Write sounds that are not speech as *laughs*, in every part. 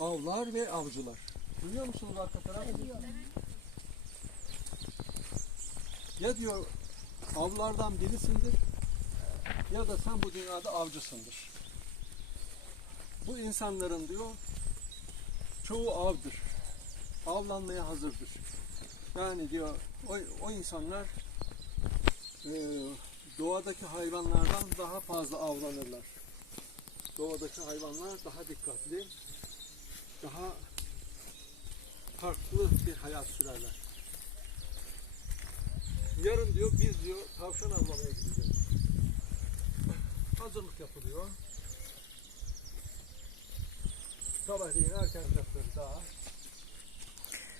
avlar ve avcılar. Duyuyor musunuz arka taraf? Ya diyor avlardan birisindir ya da sen bu dünyada avcısındır. Bu insanların diyor çoğu avdır. Avlanmaya hazırdır. Yani diyor o, o insanlar e, doğadaki hayvanlardan daha fazla avlanırlar. Doğadaki hayvanlar daha dikkatli, daha farklı bir hayat sürerler. Yarın diyor biz diyor tavşan avlamaya gideceğiz. Hazırlık yapılıyor. Sabahleyin erken saatte daha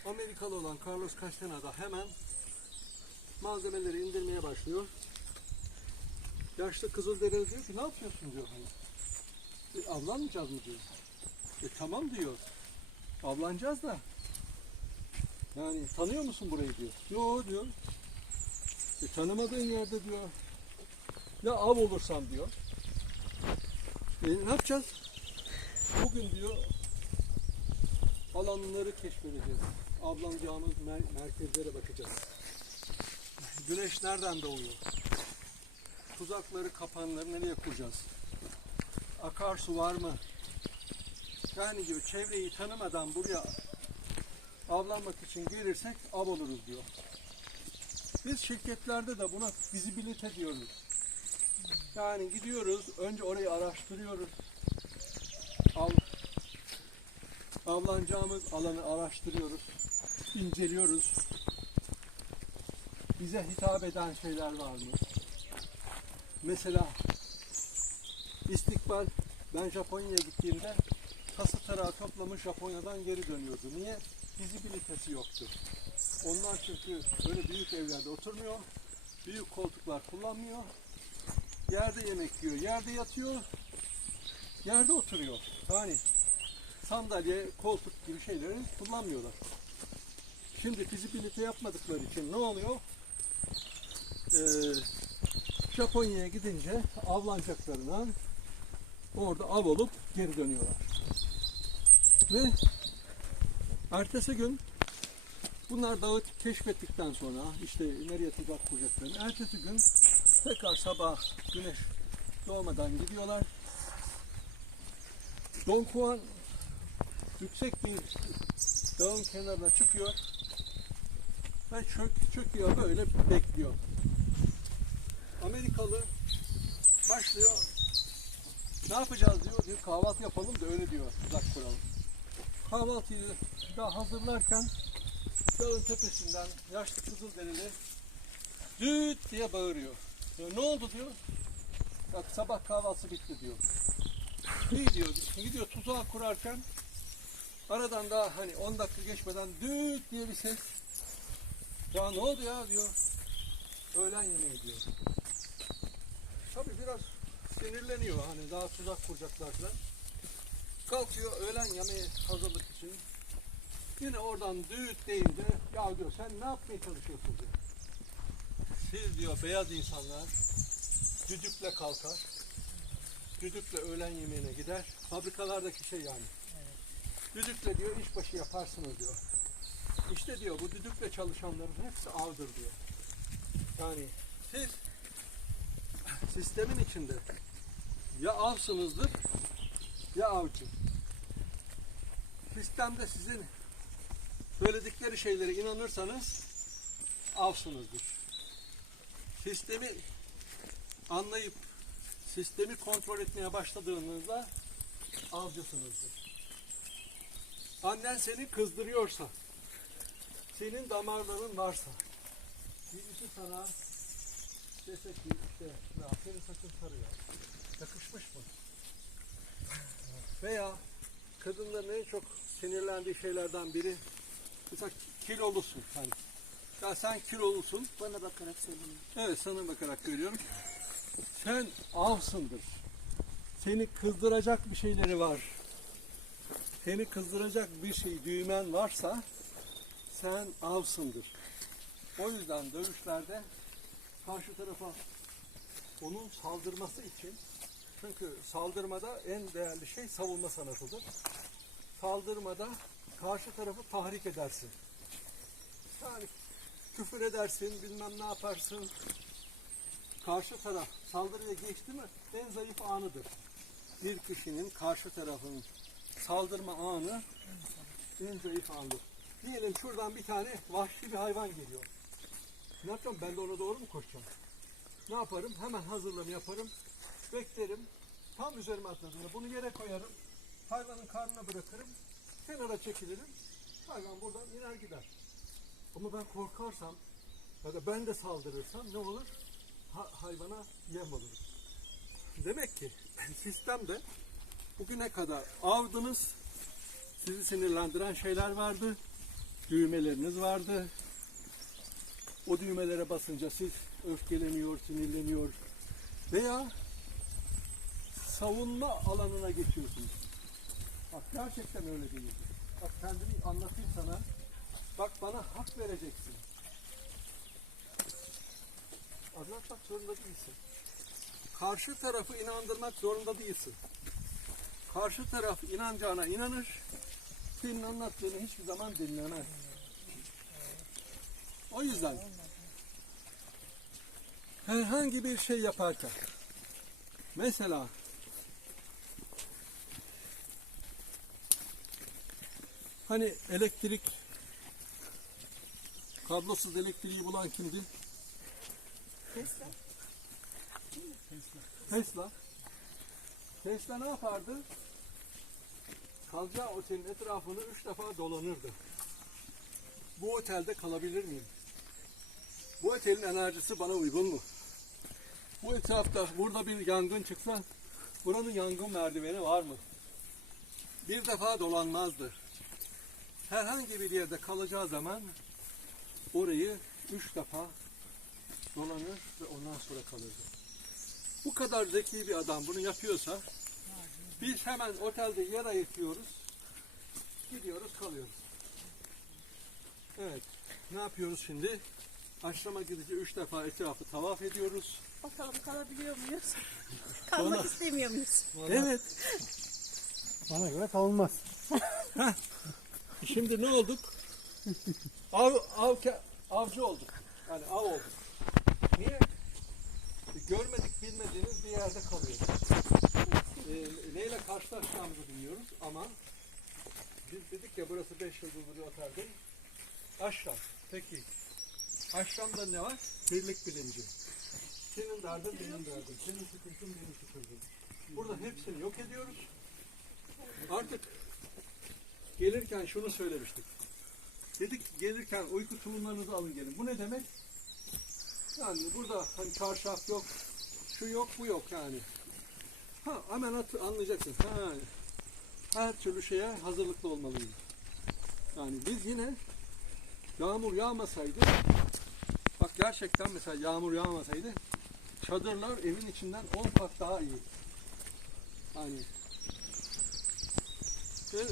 Amerikalı olan Carlos Castaneda hemen malzemeleri indirmeye başlıyor. Yaşlı Kızılderili diyor ki ne yapıyorsun diyor hani. E, avlanmayacağız mı diyor. E tamam diyor. Avlanacağız da. Yani tanıyor musun burayı diyor. Yo diyor. E, tanımadığın yerde diyor. Ya av olursam diyor. E, ne yapacağız? Bugün diyor alanları keşfedeceğiz. Avlanacağımız mer- merkezlere bakacağız. Güneş nereden doğuyor? Tuzakları, kapanları nereye kuracağız? Akarsu var mı? Yani diyor çevreyi tanımadan buraya avlanmak için gelirsek av oluruz diyor. Biz şirketlerde de buna fizibilite diyoruz. Yani gidiyoruz, önce orayı araştırıyoruz. Av, avlanacağımız alanı araştırıyoruz, inceliyoruz. Bize hitap eden şeyler var mı? Mesela istikbal, ben Japonya'ya gittiğimde tası tarağı toplamış Japonya'dan geri dönüyordu. Niye? Fizibilitesi yoktu. Onlar çünkü böyle büyük evlerde oturmuyor, büyük koltuklar kullanmıyor. Yerde yemek yiyor, yerde yatıyor, yerde oturuyor. Yani sandalye, koltuk gibi şeyleri kullanmıyorlar. Şimdi fizibilite yapmadıkları için ne oluyor? Ee, Japonya'ya gidince avlanacaklarına orada av olup geri dönüyorlar. Ve ertesi gün bunlar dağı keşfettikten sonra işte nereye tuzak kuracaklarını ertesi gün tekrar sabah güneş doğmadan gidiyorlar. Don Juan yüksek bir dağın kenarına çıkıyor ve çök, çöküyor böyle bekliyor. Amerikalı başlıyor ne yapacağız diyor, diyor kahvaltı yapalım da öyle diyor tuzak kuralım. Kahvaltıyı da hazırlarken dağın tepesinden yaşlı kızıl derili düt diye bağırıyor. Diyor, ne oldu diyor. Bak sabah kahvaltısı bitti diyor. İyi diyor, gidiyor tuzağı kurarken aradan daha hani 10 dakika geçmeden düt diye bir ses. Ya ne oldu ya diyor. Öğlen yemeği diyor. Tabii biraz sinirleniyor hani daha tuzak kuracaklar falan. Kalkıyor öğlen yemeği hazırlık için. Yine oradan düğüt deyince ya diyor sen ne yapmaya çalışıyorsun diyor. Siz diyor beyaz insanlar düdükle kalkar. Düdükle öğlen yemeğine gider. Fabrikalardaki şey yani. Düdükle diyor işbaşı yaparsınız diyor. İşte diyor bu düdükle çalışanların hepsi avdır diyor. Yani siz sistemin içinde ya avsınızdır ya avcı. Sistemde sizin söyledikleri şeylere inanırsanız avsınızdır. Sistemi anlayıp sistemi kontrol etmeye başladığınızda avcısınızdır. Annen seni kızdırıyorsa, senin damarların varsa, birisi sana dese ki işte ya senin saçın sarı ya, yakışmış mı? Veya kadınların en çok sinirlendiği şeylerden biri mesela kilolusun hani. Ya sen kilolusun. Bana bakarak söyleniyor. Evet sana bakarak görüyorum. Sen avsındır. Seni kızdıracak bir şeyleri var. Seni kızdıracak bir şey düğmen varsa sen avsındır. O yüzden dövüşlerde karşı tarafa onun saldırması için çünkü saldırmada en değerli şey savunma sanatıdır. saldırmada karşı tarafı tahrik edersin. Yani küfür edersin, bilmem ne yaparsın. Karşı taraf saldırıya geçti mi en zayıf anıdır. Bir kişinin karşı tarafın saldırma anı en zayıf anıdır. Diyelim şuradan bir tane vahşi bir hayvan geliyor. Ne yapacağım? Ben de ona doğru mu koşacağım? Ne yaparım? Hemen hazırlığımı yaparım. Beklerim. Tam üzerime atladığında bunu yere koyarım. Hayvanın karnına bırakırım. Kenara çekilirim. Hayvan buradan iner gider. Ama ben korkarsam ya da ben de saldırırsam ne olur? Ha- hayvana yem olurum. Demek ki *laughs* sistemde bugüne kadar avdınız, sizi sinirlendiren şeyler vardı. Düğmeleriniz vardı. O düğmelere basınca siz öfkeleniyor, sinirleniyor veya savunma alanına geçiyorsunuz. Bak gerçekten öyle değil. Bak kendini anlatayım sana. Bak bana hak vereceksin. Anlatmak zorunda değilsin. Karşı tarafı inandırmak zorunda değilsin. Karşı taraf inanacağına inanır. Senin anlattığını hiçbir zaman dinlemez. O yüzden herhangi bir şey yaparken mesela hani elektrik kablosuz elektriği bulan kimdi? Tesla. Tesla. Tesla ne yapardı? Kalacağı otelin etrafını üç defa dolanırdı. Bu otelde kalabilir miyim? Bu otelin enerjisi bana uygun mu? Bu etrafta burada bir yangın çıksa buranın yangın merdiveni var mı? Bir defa dolanmazdı. Herhangi bir yerde kalacağı zaman orayı üç defa dolanır ve ondan sonra kalırdı. Bu kadar zeki bir adam bunu yapıyorsa biz hemen otelde yer ayırtıyoruz. Gidiyoruz kalıyoruz. Evet. Ne yapıyoruz şimdi? Aşrama gidince üç defa etrafı tavaf ediyoruz. Bakalım kalabiliyor muyuz? *laughs* Kalmak Sonra- istemiyor muyuz? Evet. Bana göre kalınmaz. *laughs* Şimdi ne olduk? Av, av, avcı olduk. Yani av olduk. Niye? Görmedik bilmediğimiz bir yerde kalıyoruz. Ee, neyle karşılaşacağımızı bilmiyoruz ama biz dedik ya burası 5 yıldızlı bir otel değil. Aşram. Peki. Aşramda ne var? Birlik bilinci. Senin derdin benim derdim. Senin sıkıntın benim sıkıntım. Burada hepsini yok ediyoruz. Artık gelirken şunu söylemiştik. Dedik gelirken uyku tulumlarınızı alın gelin. Bu ne demek? Yani burada hani çarşaf yok, şu yok, bu yok yani. Ha hemen anlayacaksın. Ha, her türlü şeye hazırlıklı olmalıyım. Yani biz yine yağmur yağmasaydı bak gerçekten mesela yağmur yağmasaydı çadırlar evin içinden 10 kat daha iyi. Yani ve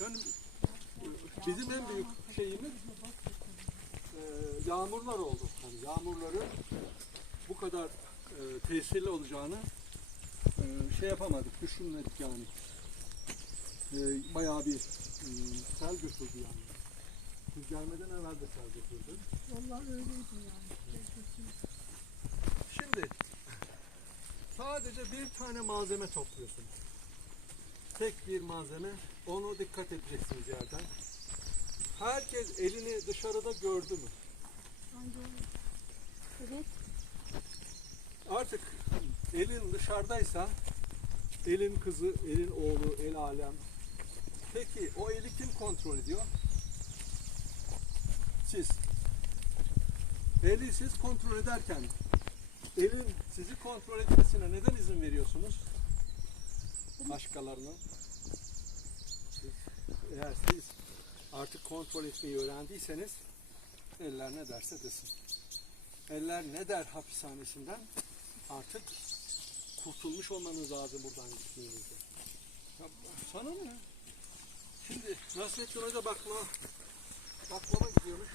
yani bizim en büyük şeyimiz e, yağmurlar oldu. Yani yağmurları bu kadar e, tesirli olacağını e, şey yapamadık, düşünmedik yani. E, bayağı bir e, sel götürdü yani. Biz gelmeden evvel de sel götürdü. Vallahi öyleydi yani. Şimdi sadece bir tane malzeme topluyorsun. Tek bir malzeme. Onu dikkat edeceksiniz yerden. Herkes elini dışarıda gördü mü? Evet. Artık elin dışarıdaysa elin kızı, elin oğlu, el alem. Peki o eli kim kontrol ediyor? Siz. Eli siz kontrol ederken elin sizi kontrol etmesine neden izin veriyorsunuz? Başkalarının. Siz, eğer siz artık kontrol etmeyi öğrendiyseniz eller ne derse desin. Eller ne der hapishanesinden? Artık kurtulmuş olmanız lazım buradan gittiğinizde. Ya sana ne? Şimdi Nasrettin Hoca baklava, baklava gidiyormuş.